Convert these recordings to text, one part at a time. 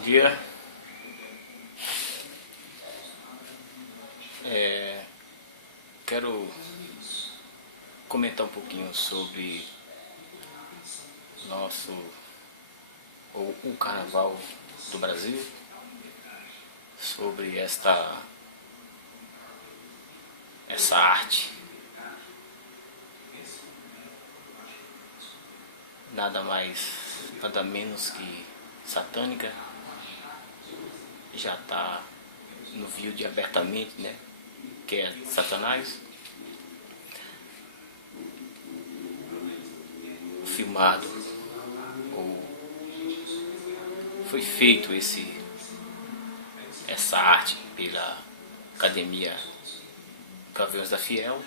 dia. Quero comentar um pouquinho sobre o Carnaval do Brasil, sobre essa arte, nada mais, nada menos que satânica. Já está no vídeo abertamente, né? Que é Satanás. Filmado, ou foi feito essa arte pela Academia Gaviões da Fiel,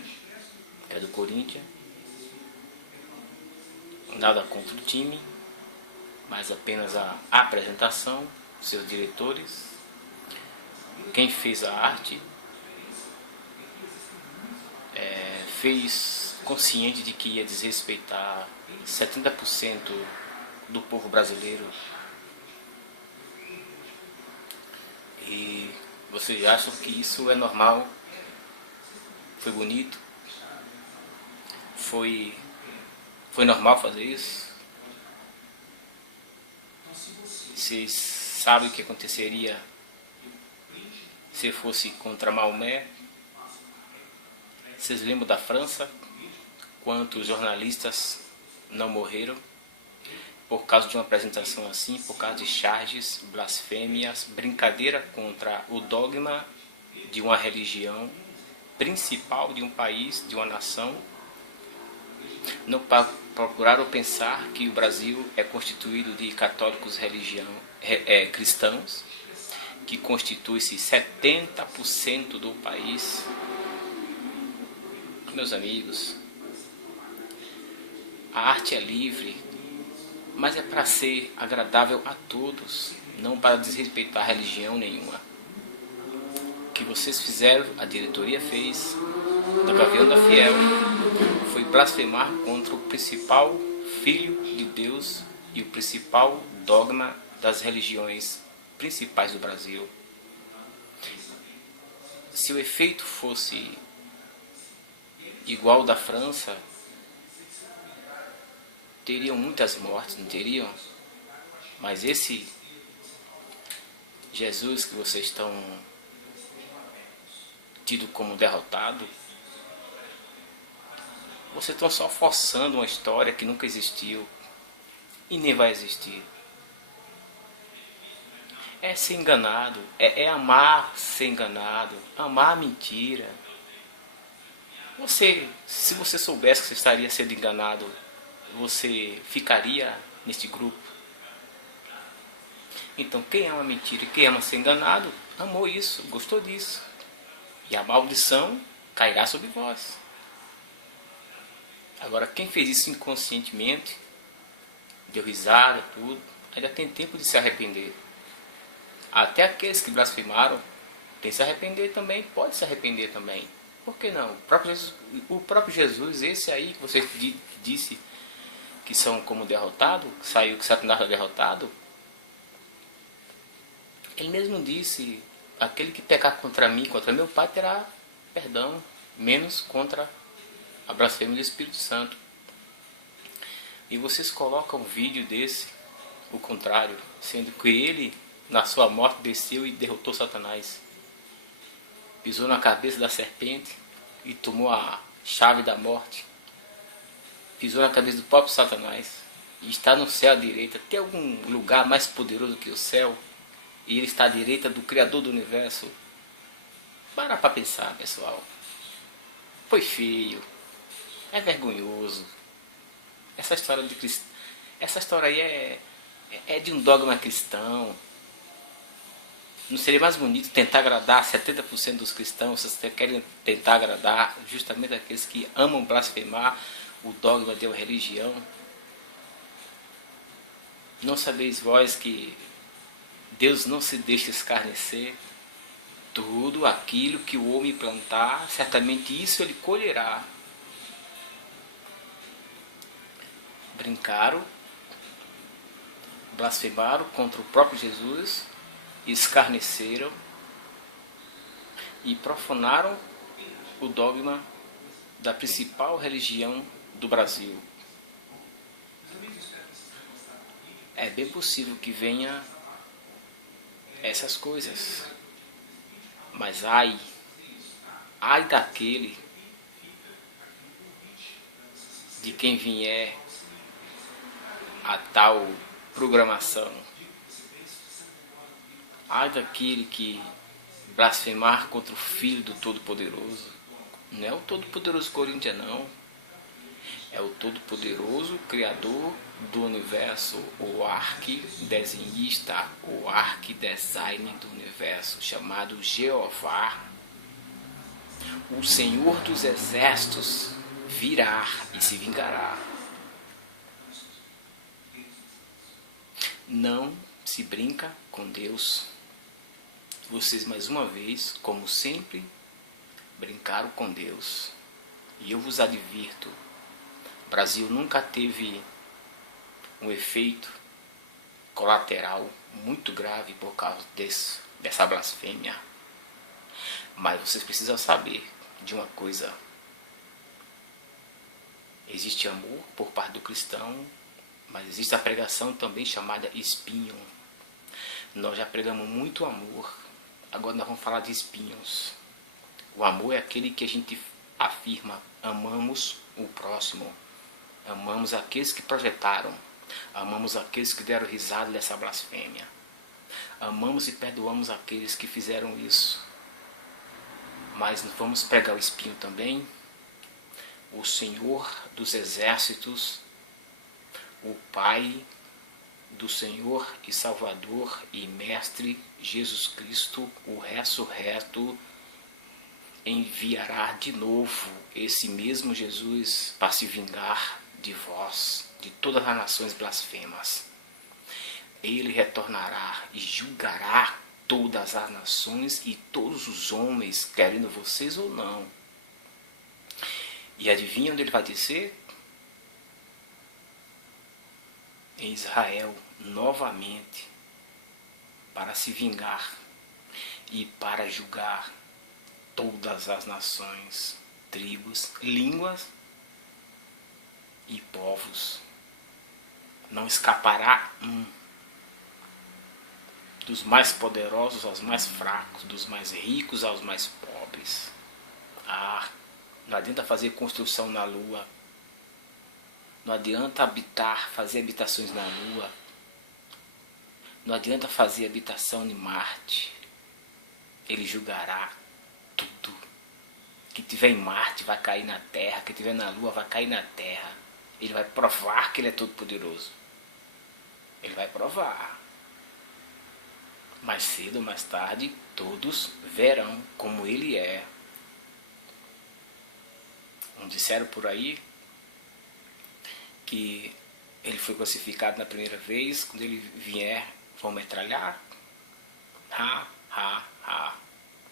que é do Corinthians. Nada contra o time, mas apenas a apresentação, seus diretores, quem fez a arte, fez consciente de que ia desrespeitar 70% do povo brasileiro. E vocês acham que isso é normal? Foi bonito? Foi normal fazer isso? Vocês sabem o que aconteceria se fosse contra Maomé? Vocês lembram da França? Quantos jornalistas não morreram por causa de uma apresentação assim, por causa de charges, blasfêmias, brincadeira contra o dogma de uma religião principal de um país, de uma nação? Não procuraram pensar que o Brasil é constituído de católicos cristãos, que constitui-se 70% do país? Meus amigos, a arte é livre, mas é para ser agradável a todos, não para desrespeitar religião nenhuma. O que vocês fizeram, a diretoria fez, da Gavião da Fiel, foi blasfemar contra o principal Filho de Deus e o principal dogma das religiões principais do Brasil. Se o efeito fosse igual ao da França, teriam muitas mortes, não teriam? Mas esse Jesus que vocês estão tido como derrotado, vocês estão só forçando uma história que nunca existiu e nem vai existir. É ser enganado, é amar ser enganado, amar a mentira. Se você soubesse que você estaria sendo enganado, você ficaria neste grupo? Então quem ama mentira e quem ama ser enganado, amou isso, gostou disso. E a maldição cairá sobre vós. Agora quem fez isso inconscientemente, deu risada, tudo, ainda tem tempo de se arrepender. Até aqueles que blasfemaram, tem que se arrepender também, pode se arrepender também. Por que não? O próprio Jesus, esse aí que você disse que são como derrotado, saiu que Satanás está derrotado, ele mesmo disse: aquele que pecar contra mim, contra meu Pai, terá perdão, menos contra a blasfêmia do Espírito Santo. E vocês colocam um vídeo desse, o contrário, sendo que ele, na sua morte, desceu e derrotou Satanás. Pisou na cabeça da serpente e tomou a chave da morte. Pisou na cabeça do próprio Satanás e está no céu à direita. Tem algum lugar mais poderoso que o céu? E ele está à direita do Criador do Universo. Para pensar, pessoal. Foi feio. É vergonhoso. Essa história aí é de um dogma cristão. Não seria mais bonito tentar agradar 70% dos cristãos? Vocês querem tentar agradar justamente aqueles que amam blasfemar o dogma de uma religião? Não sabeis vós que Deus não se deixa escarnecer? Tudo aquilo que o homem plantar, certamente isso ele colherá. Brincaram blasfemaram contra o próprio Jesus, escarneceram e profanaram o dogma da principal religião do Brasil. É bem possível que venha essas coisas, mas ai daquele de quem vier a tal programação, ai daquele que blasfemar contra o Filho do Todo-Poderoso. Não é o Todo-Poderoso Corinthians, não. É o Todo-Poderoso Criador do Universo, o arquidesenhista, o arquidesign do Universo, chamado Jeová. O Senhor dos Exércitos virá e se vingará. Não se brinca com Deus. Vocês mais uma vez, como sempre, brincaram com Deus. E eu vos advirto, o Brasil nunca teve um efeito colateral muito grave por causa dessa blasfêmia. Mas vocês precisam saber de uma coisa. Existe amor por parte do cristão, mas existe a pregação também chamada espinho. Nós já pregamos muito amor, agora nós vamos falar de espinhos. O amor é aquele que a gente afirma, amamos o próximo, amamos aqueles que projetaram, amamos aqueles que deram risada dessa blasfêmia, amamos e perdoamos aqueles que fizeram isso. Mas vamos pregar o espinho também. O Senhor dos Exércitos, o Pai do Senhor e Salvador e Mestre Jesus Cristo, o ressurreto, enviará de novo esse mesmo Jesus para se vingar de vós, de todas as nações blasfemas. Ele retornará e julgará todas as nações e todos os homens, querendo vocês ou não. E adivinha onde ele vai descer? Em Israel, novamente, para se vingar e para julgar todas as nações, tribos, línguas e povos. Não escapará um. Dos mais poderosos aos mais fracos, dos mais ricos aos mais pobres. Não adianta fazer construção na lua. Não adianta fazer habitações na lua. Não adianta fazer habitação em Marte. Ele julgará tudo. Que tiver em Marte vai cair na Terra, que tiver na lua vai cair na Terra. Ele vai provar que ele é todo poderoso. Ele vai provar. Mais cedo ou mais tarde, todos verão como ele é. Disseram por aí que ele foi crucificado na primeira vez, quando ele vier, vão metralhar.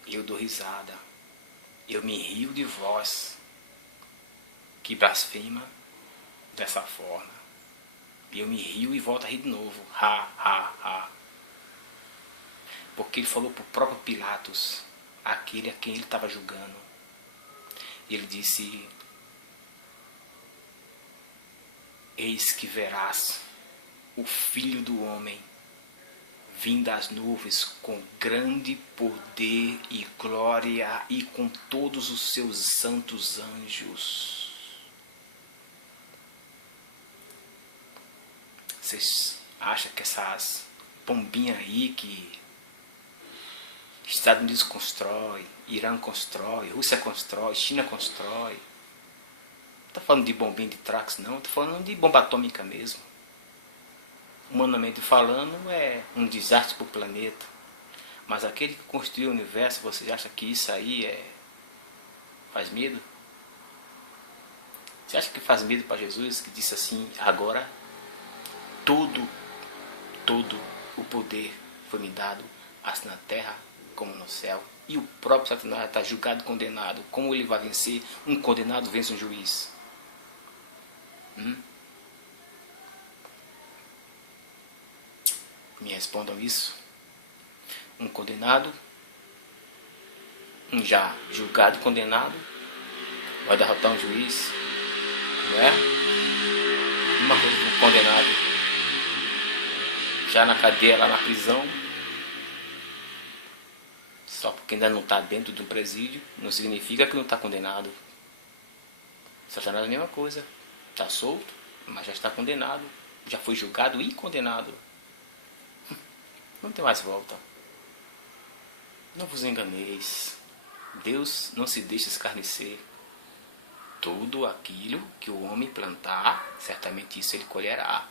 Eu dou risada. Eu me rio de vós que blasfema dessa forma. E eu me rio e volto a rir de novo. Porque ele falou para o próprio Pilatos, aquele a quem ele estava julgando. E ele disse: eis que verás o Filho do Homem vir das nuvens com grande poder e glória e com todos os seus santos anjos. Vocês acham que essas pombinhas aí que Estados Unidos constrói, Irã constrói, Rússia constrói, China constrói. Não estou falando de bombinha de Trax, não. Estou falando de bomba atômica mesmo. Humanamente falando, é um desastre para o planeta. Mas aquele que construiu o universo, vocês acham que isso aí faz medo? Você acha que faz medo para Jesus, que disse assim: agora todo o poder foi me dado, assim na terra como no céu. E o próprio Satanás está julgado e condenado. Como ele vai vencer? Um condenado vence um juiz. Me respondam isso. Um condenado, um já julgado e condenado, vai derrotar um juiz, não é? Uma coisa de um condenado, já na cadeia, lá na prisão, só porque ainda não está dentro de um presídio, não significa que não está condenado. Satanás é a mesma coisa, está solto, mas já está condenado, já foi julgado e condenado. Não tem mais volta. Não vos enganeis. Deus não se deixa escarnecer. Tudo aquilo que o homem plantar, certamente isso ele colherá.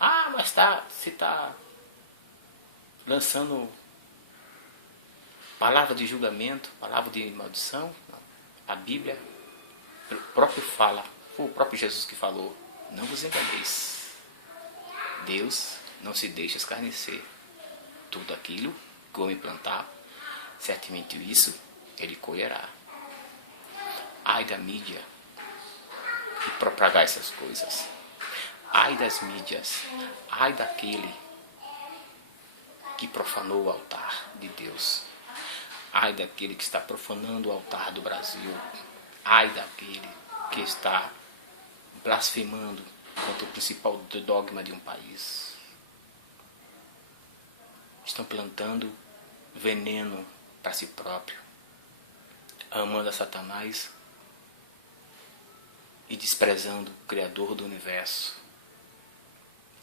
Ah, mas você está lançando palavra de julgamento, palavra de maldição. A Bíblia próprio fala, foi o próprio Jesus que falou, não vos enganeis. Deus não se deixa escarnecer. Tudo aquilo que o homem plantar, certamente isso ele colherá. Ai da mídia que propagar essas coisas. Ai das mídias. Ai daquele que profanou o altar de Deus. Ai daquele que está profanando o altar do Brasil. Ai daquele que está blasfemando contra o principal dogma de um país. Estão plantando veneno para si próprio, amando a Satanás e desprezando o Criador do Universo,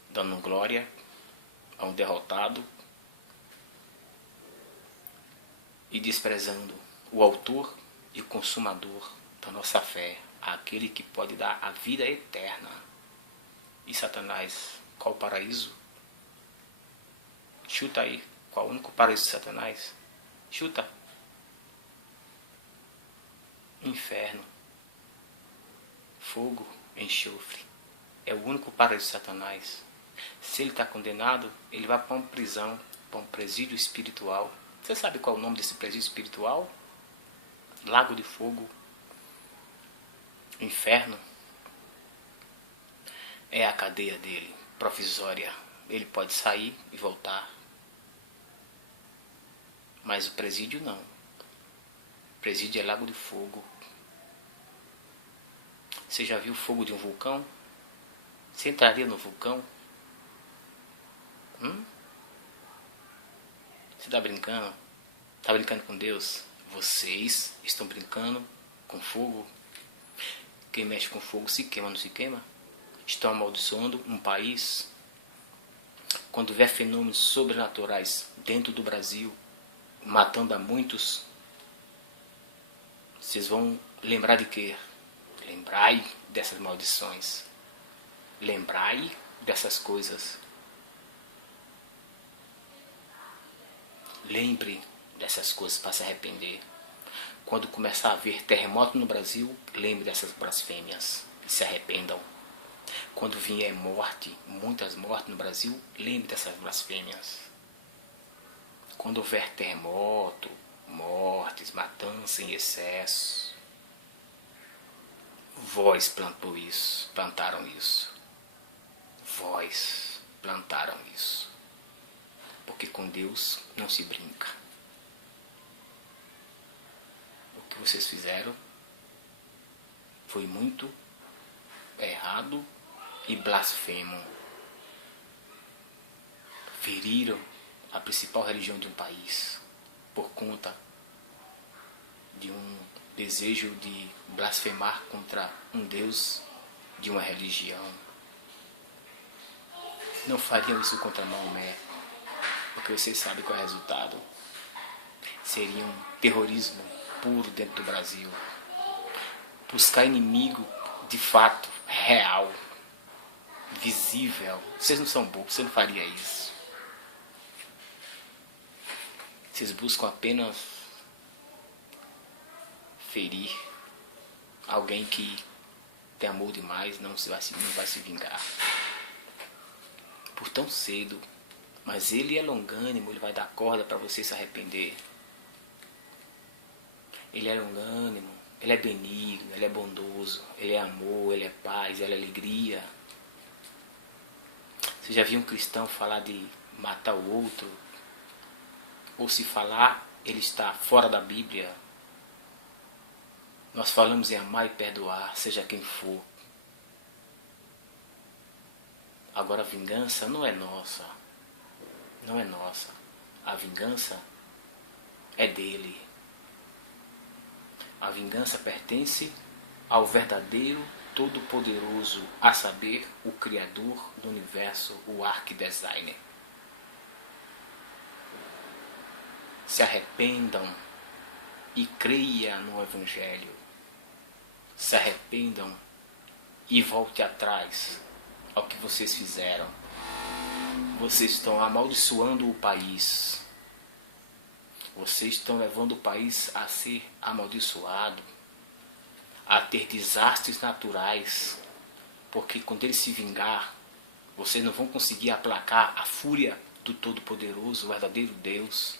dando glória a um derrotado e desprezando o autor e o consumador da nossa fé, aquele que pode dar a vida eterna. E Satanás, qual o paraíso? Chuta aí, qual o único paraíso de Satanás? Chuta. Inferno, fogo, enxofre. É o único paraíso de Satanás. Se ele está condenado, ele vai para uma prisão, para um presídio espiritual. Você sabe qual é o nome desse presídio espiritual? Lago de fogo. Inferno. É a cadeia dele, provisória. Ele pode sair e voltar. Mas o presídio não. O presídio é lago de fogo. Você já viu o fogo de um vulcão? Você entraria no vulcão? Você está brincando? Está brincando com Deus? Vocês estão brincando com fogo? Quem mexe com fogo se queima, não se queima? Estão amaldiçoando um país? Quando houver fenômenos sobrenaturais dentro do Brasil, matando a muitos, vocês vão lembrar de quê? Lembrai dessas maldições. Lembrai dessas coisas. Lembre dessas coisas para se arrepender. Quando começar a haver terremoto no Brasil, lembre dessas blasfêmias e se arrependam. Quando vier morte, muitas mortes no Brasil, lembre dessas blasfêmias. Quando houver terremoto, mortes, matança em excesso, vós plantaram isso. Vós plantaram isso. Porque com Deus não se brinca. O que vocês fizeram foi muito errado e blasfemo. Feriram a principal religião de um país por conta de um desejo de blasfemar contra um Deus de uma religião. Não fariam isso contra Maomé, porque vocês sabem qual é o resultado. Seria um terrorismo puro dentro do Brasil. Buscar inimigo de fato, real, visível. Vocês não são bobos, você não faria isso. Vocês buscam apenas ferir alguém que tem amor demais, não vai se vingar por tão cedo. Mas ele é longânimo, ele vai dar corda para você se arrepender. Ele é longânimo, ele é benigno, ele é bondoso, ele é amor, ele é paz, ele é alegria. Você já viu um cristão falar de matar o outro? Ou se falar, ele está fora da Bíblia. Nós falamos em amar e perdoar, seja quem for. Agora a vingança não é nossa. Não é nossa. A vingança é dele. A vingança pertence ao verdadeiro Todo-Poderoso, a saber, o Criador do Universo, o Arquidesigner. Se arrependam e creiam no Evangelho. Se arrependam e volte atrás ao que vocês fizeram. Vocês estão amaldiçoando o país. Vocês estão levando o país a ser amaldiçoado, a ter desastres naturais, porque quando ele se vingar, vocês não vão conseguir aplacar a fúria do Todo-Poderoso, o verdadeiro Deus.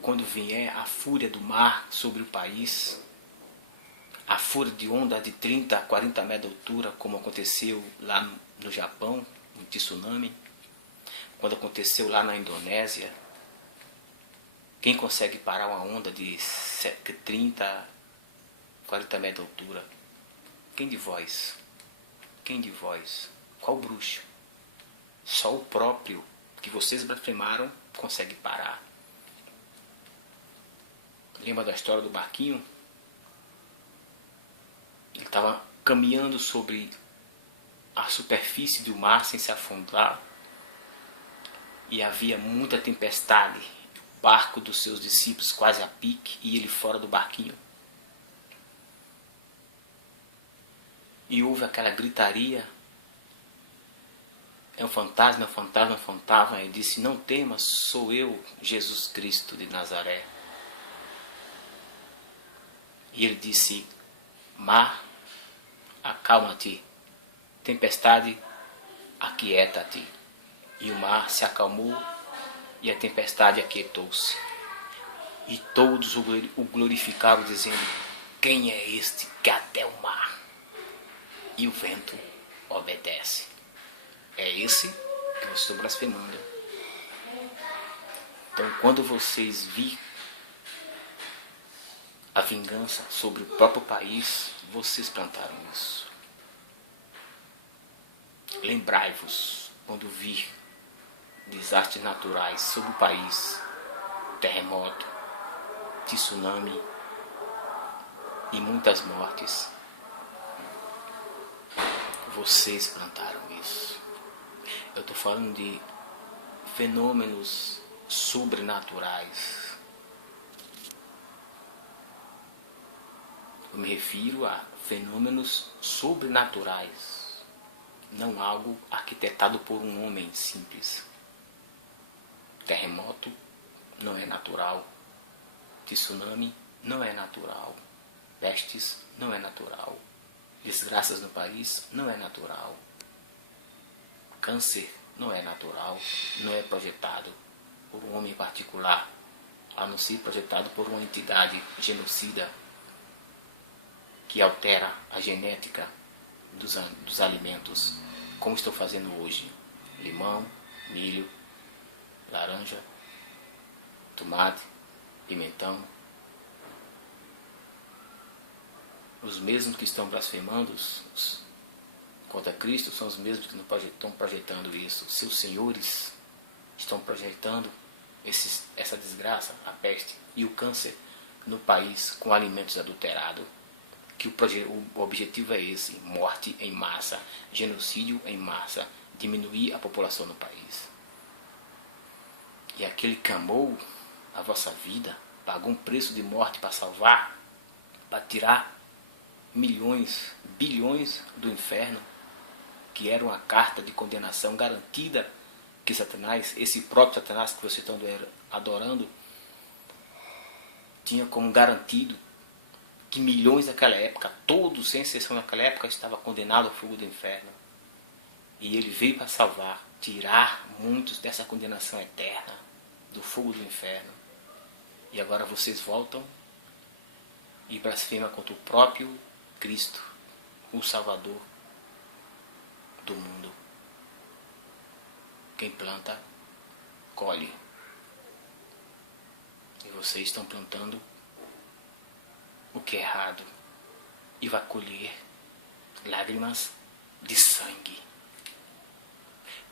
Quando vier a fúria do mar sobre o país, a fúria de onda de 30 a 40 metros de altura, como aconteceu lá no Japão, um tsunami, quando aconteceu lá na Indonésia, quem consegue parar uma onda de 30, 40 metros de altura? Quem de vós? Quem de vós? Qual bruxo? Só o próprio que vocês blasfemaram consegue parar. Lembra da história do barquinho? Ele estava caminhando sobre a superfície do mar sem se afundar. E havia muita tempestade. O barco dos seus discípulos quase a pique e ele fora do barquinho. E houve aquela gritaria. É um fantasma, é um fantasma, é um fantasma. Ele disse, não temas, sou eu, Jesus Cristo de Nazaré. E ele disse, mar, acalma-te. Tempestade, aquieta-te. E o mar se acalmou e a tempestade aquietou-se. E todos o glorificaram, dizendo, quem é este que até o mar e o vento obedece? É esse que eu estou blasfemando. Então, quando vocês virem a vingança sobre o próprio país, vocês plantaram isso. Lembrai-vos, quando vir desastres naturais sobre o país, terremoto, tsunami e muitas mortes, vocês plantaram isso. Eu estou falando de fenômenos sobrenaturais. Eu me refiro a fenômenos sobrenaturais, não algo arquitetado por um homem simples. Terremoto não é natural, tsunami não é natural, pestes não é natural, desgraças no país não é natural, câncer não é natural, não é projetado por um homem particular, a não ser projetado por uma entidade genocida que altera a genética dos alimentos, como estou fazendo hoje. Limão, milho, laranja, tomate, pimentão. Os mesmos que estão blasfemando contra Cristo são os mesmos que estão projetando isso. Seus senhores estão projetando essa desgraça, a peste e o câncer no país com alimentos adulterados. Que o objetivo é esse, morte em massa, genocídio em massa, diminuir a população no país. E aquele que amou a vossa vida, pagou um preço de morte para salvar, para tirar milhões, bilhões do inferno, que era uma carta de condenação garantida que Satanás, esse próprio Satanás que vocês estão adorando, tinha como garantido que milhões naquela época, todos sem exceção naquela época, estavam condenados ao fogo do inferno. E ele veio para salvar, tirar muitos dessa condenação eterna, do fogo do inferno. E agora vocês voltam e blasfemam contra o próprio Cristo, o Salvador do mundo. Quem planta, colhe. E vocês estão plantando o que é errado e vai colher lágrimas de sangue.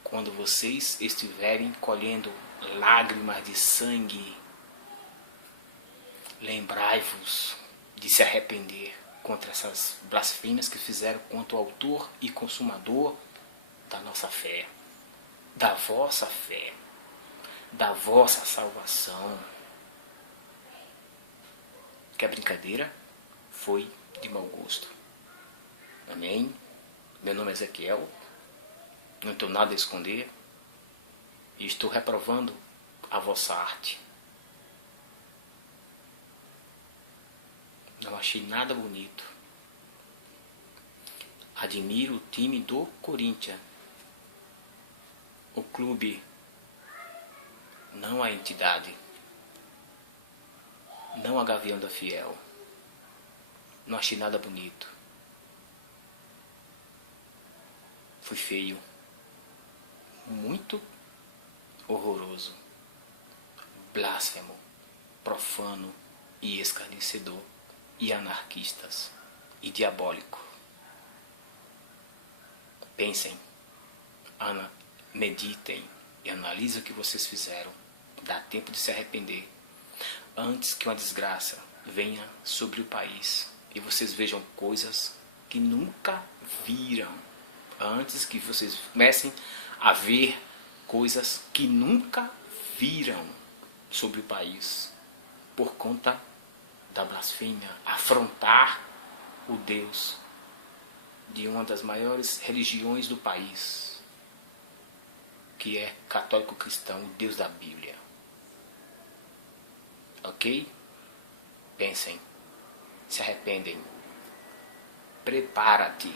Quando vocês estiverem colhendo lágrimas de sangue, lembrai-vos de se arrepender contra essas blasfêmias que fizeram contra o autor e consumador da nossa fé, da vossa fé, da vossa salvação. Que a brincadeira foi de mau gosto. Amém? Meu nome é Ezequiel, não tenho nada a esconder e estou reprovando a vossa arte. Não achei nada bonito. Admiro o time do Corinthians, o clube, não a entidade, não a Gavião da Fiel. Não achei nada bonito. Foi feio, muito horroroso, blasfemo, profano e escarnecedor, e anarquistas e diabólico. Pensem, meditem e analisem o que vocês fizeram. Dá tempo de se arrepender antes que uma desgraça venha sobre o país e vocês vejam coisas que nunca viram. Antes que vocês comecem a ver coisas que nunca viram sobre o país por conta da blasfêmia, afrontar o Deus de uma das maiores religiões do país, que é católico cristão, o Deus da Bíblia. Ok? Pensem, se arrependem. Prepara-te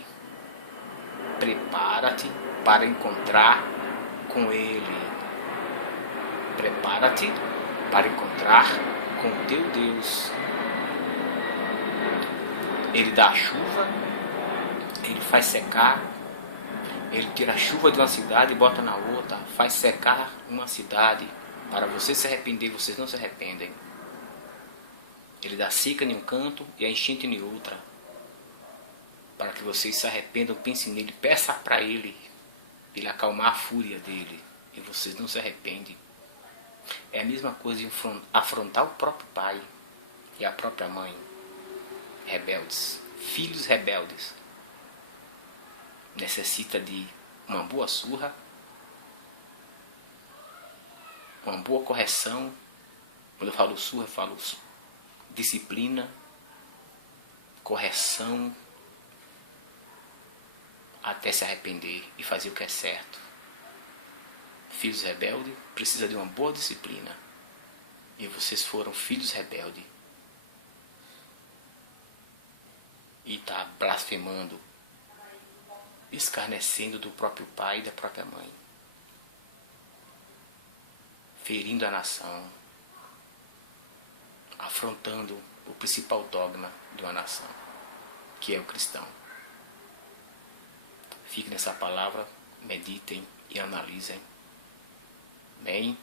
para encontrar com Ele. Prepara-te para encontrar com o teu Deus. Ele dá a chuva, Ele faz secar, Ele tira a chuva de uma cidade e bota na outra, faz secar uma cidade. Para você se arrepender, vocês não se arrependem. Ele dá seca em um canto e a enchente em outra. Para que vocês se arrependam, pensem nele, peça para Ele acalmar a fúria dele. E vocês não se arrependem. É a mesma coisa de afrontar o próprio pai e a própria mãe. Rebeldes, filhos rebeldes. Necessita de uma boa surra, uma boa correção. Quando eu falo surra, eu falo disciplina, correção, até se arrepender e fazer o que é certo. Filhos rebeldes precisam de uma boa disciplina. E vocês foram filhos rebeldes. E está blasfemando, escarnecendo do próprio pai e da própria mãe. Ferindo a nação. Afrontando o principal dogma de uma nação, que é o cristão. Fiquem nessa palavra, meditem e analisem. Amém?